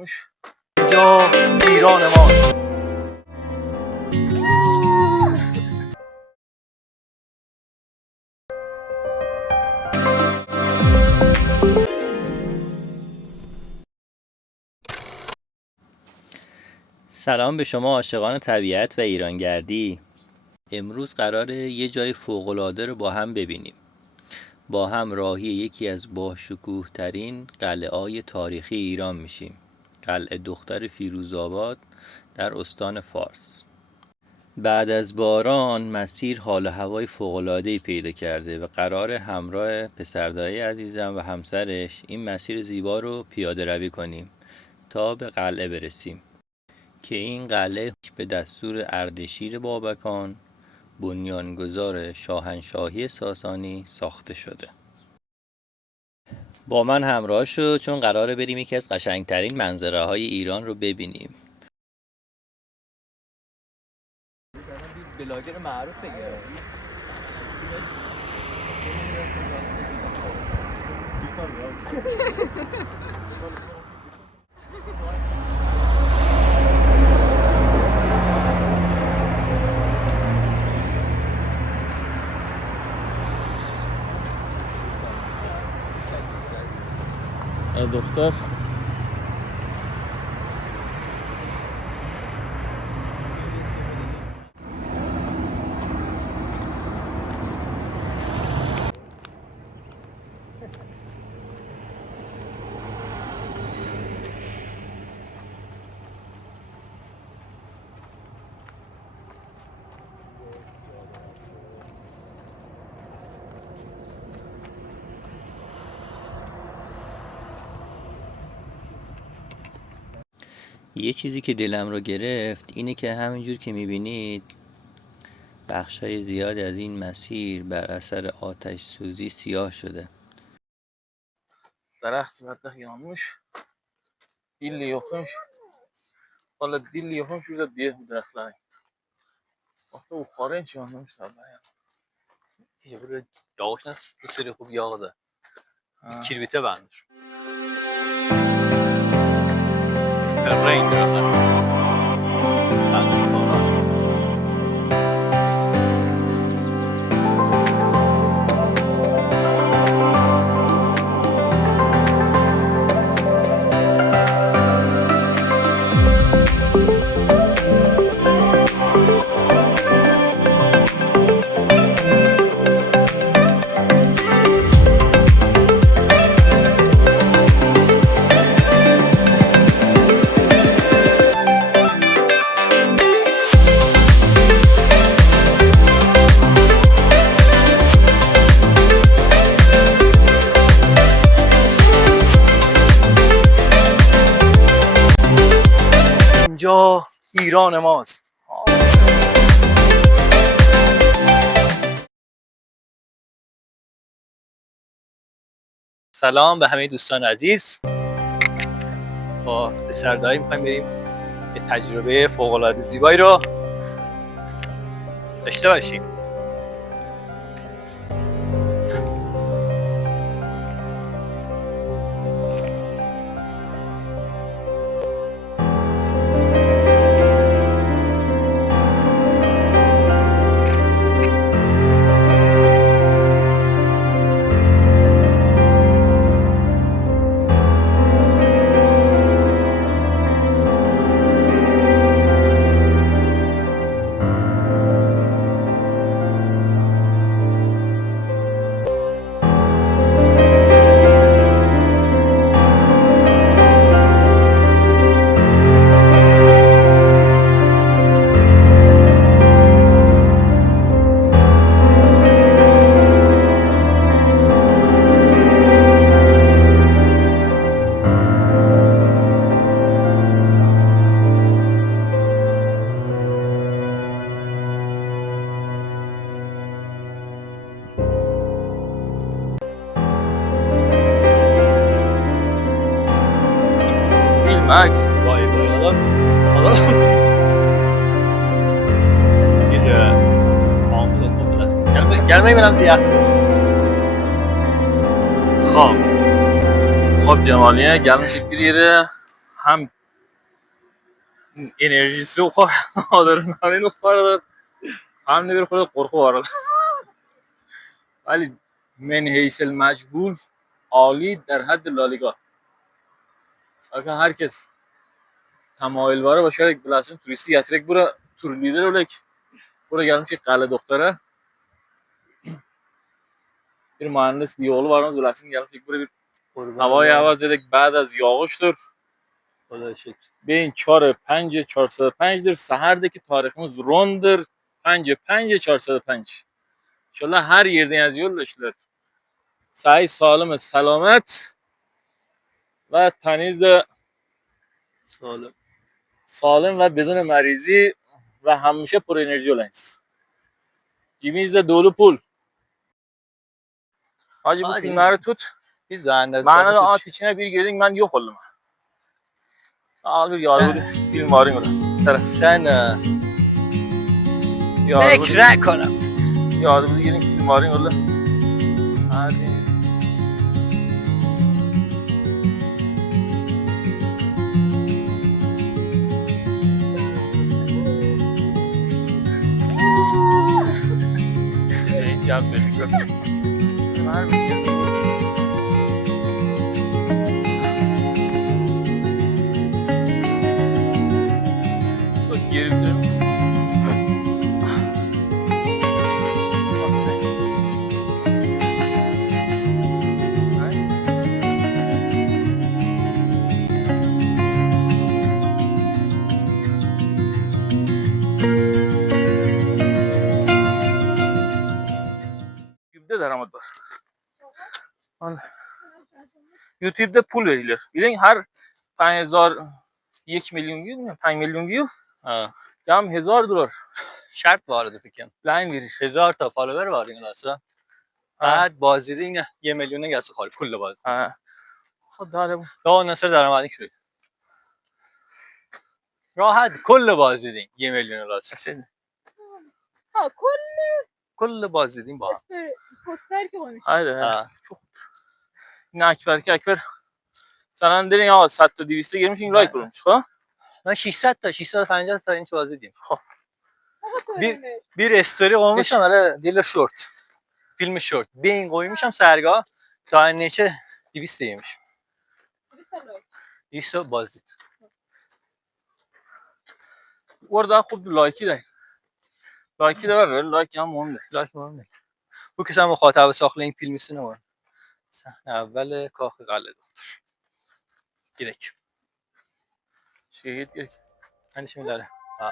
yanmış. اینجا ایران ماست. سلام به شما عاشقان طبیعت و ایرانگردی. امروز قراره یه جای فوق‌العاده رو با هم ببینیم. با هم راهی یکی از باشکوه ترین قلعه‌های تاریخی ایران میشیم. قلعه دختر فیروزآباد در استان فارس. بعد از باران مسیر حال و هوای فوق‌العاده‌ای پیدا کرده و قرار همراه پسردایی عزیزم و همسرش این مسیر زیبا رو پیاده روی کنیم تا به قلعه برسیم که این قلعه به دستور اردشیر بابکان بنیانگذار شاهنشاهی ساسانی ساخته شده. با من همراه شو چون قراره بریم یکی از قشنگترین منظره های ایران رو ببینیم. بلاگر معروف دیگه. دختر یه چیزی که دلم رو گرفت اینه که همینجور که میبینید بخشای زیادی از این مسیر بر اثر آتش سوزی سیاه شده. درختی بدبخت yanmış. Dille yokmuş. Valla dille yokmuş şurada diye bu درختlar. Hatta o خارج yanmışlar bayağı. که böyle yağıştan bir sürü خوب yağdı. Kirbite vermiş. Renk اینجا ایران ماست. سلام به همه دوستان عزیز. با پسردایی میخوایم بریم یه تجربه فوق‌العاده زیبایی رو داشته باشیم. Max. Vay adam bir tahammül etmem lazım. Gelmeyi برم زیارت. خب جمالیه گل میشید bir yere هم انرژیسی و خور آدرنالین و خور هم نبیر خود قرخو وارد. ولی من حیث المجبور عالی در حد لالیگا. اگر هر کس تمایل باره باشه یک بلاسن توریستی یاترک بره تور لیدر ولک بره گرم چی قلعه دختره bir mühendis bir yolu var onun bلاسن گرم چی بره هوای عوض edek بعد از یاغıştır خدا شکر بین 4 5 405 dir saherdeki tarihimiz rondur 5 5 405 inşallah her yerden yazıyor işler sağ salim selamet ve temiz de سالم و بدون مریضی و همیشه پر انرژی olayız. Cebinizde dolu pul. Hacı bu filmleri tut. Biz de اندازه Bana da at içine bir girdin ben yok oldum. Al bir yağlı film var mı? sen فکر نکنم Yağlı bir girdin film var mı? Hadi. Cevap verdik. Var mı? Bak geri bitirelim. YouTube'da درآمد var. YouTube'da pul verilir. Bilin her 5000 1 milyon view mi? 5 milyon view. Tam 1000 dolar. شرط وارد بکن Line verir. 1000 تا فالوور var این اصلا بعد بازدید 1 میلیون گس خال کل باز خب داره دا نصر درآمدی کردی راحت کل بازدید 1 میلیون راست Ha کل بازدیدیم با هم poster ki koymuş. Aynen. Çok. Yine Akber. Sana dedin ya 100 تا 200 girmiş این لایک olmuş ha. من 600 تا 650 تا این بازدیدیم خب bir استوری qoymuşam hələ deyirlər short. Filmi short. Beyin qoymuşam sərgah. Daha neçə 200 yemiş. 200 bazdit. Orada خود لایکی ده. لایکی de var. لایک هم مهمه. لایک مهمه. Bu ki sən müxatabı saxla این filmisin var. Səhnə əvvəl Kax Qəllə doktor. Gedək. Şehit gerek. Hani şimdi gələ. Ha.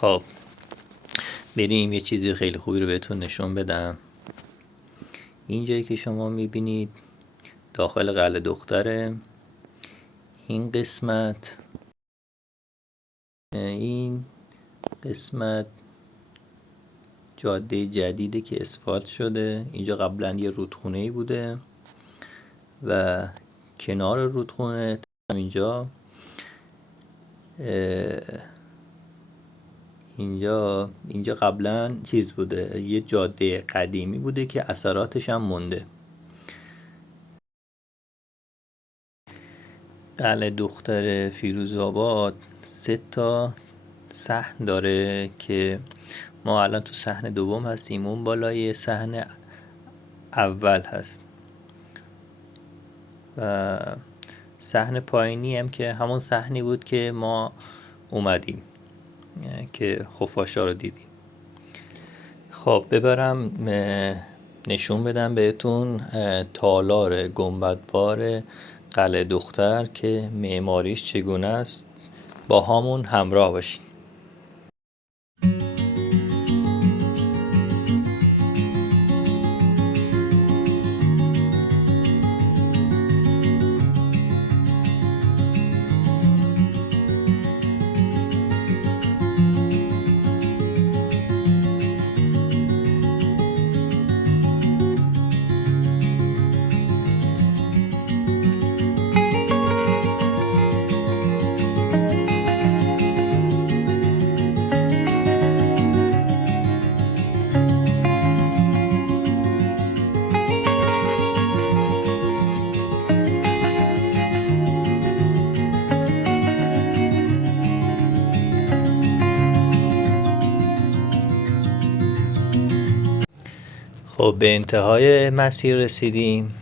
خب بریم یه چیزی خیلی خوبی رو بهتون نشون بدم. اینجایی که شما میبینید داخل قلعه دختره. این قسمت جاده جدیده که اسفالت شده. اینجا قبلا یه رودخونه‌ای بوده و کنار رودخونه اینجا قبلا چیز بوده، یه جاده قدیمی بوده که اثراتش هم مونده. قلعه دختر فیروزآباد 3 تا صحن داره که ما الان تو صحن دوم هستیم، اون بالای صحن اول هست و صحن پایینی هم که همون صحنی بود که ما اومدیم که خفاشا رو دیدیم. خب ببرم نشون بدم بهتون تالار گنبدوار قلعه دختر که معماریش چگونه است، با همون همراه باشین. خب به انتهای مسیر رسیدیم.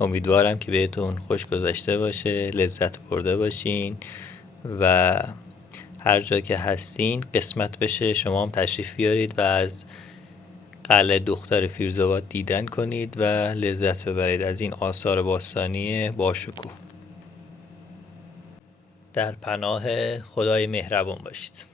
امیدوارم که بهتون خوش گذشته باشه، لذت برده باشین و هر جا که هستین قسمت بشه شما هم تشریف بیارید و از قلعه دختر فیروزآباد دیدن کنید و لذت ببرید از این آثار باستانی باشکوه. در پناه خدای مهربان باشید.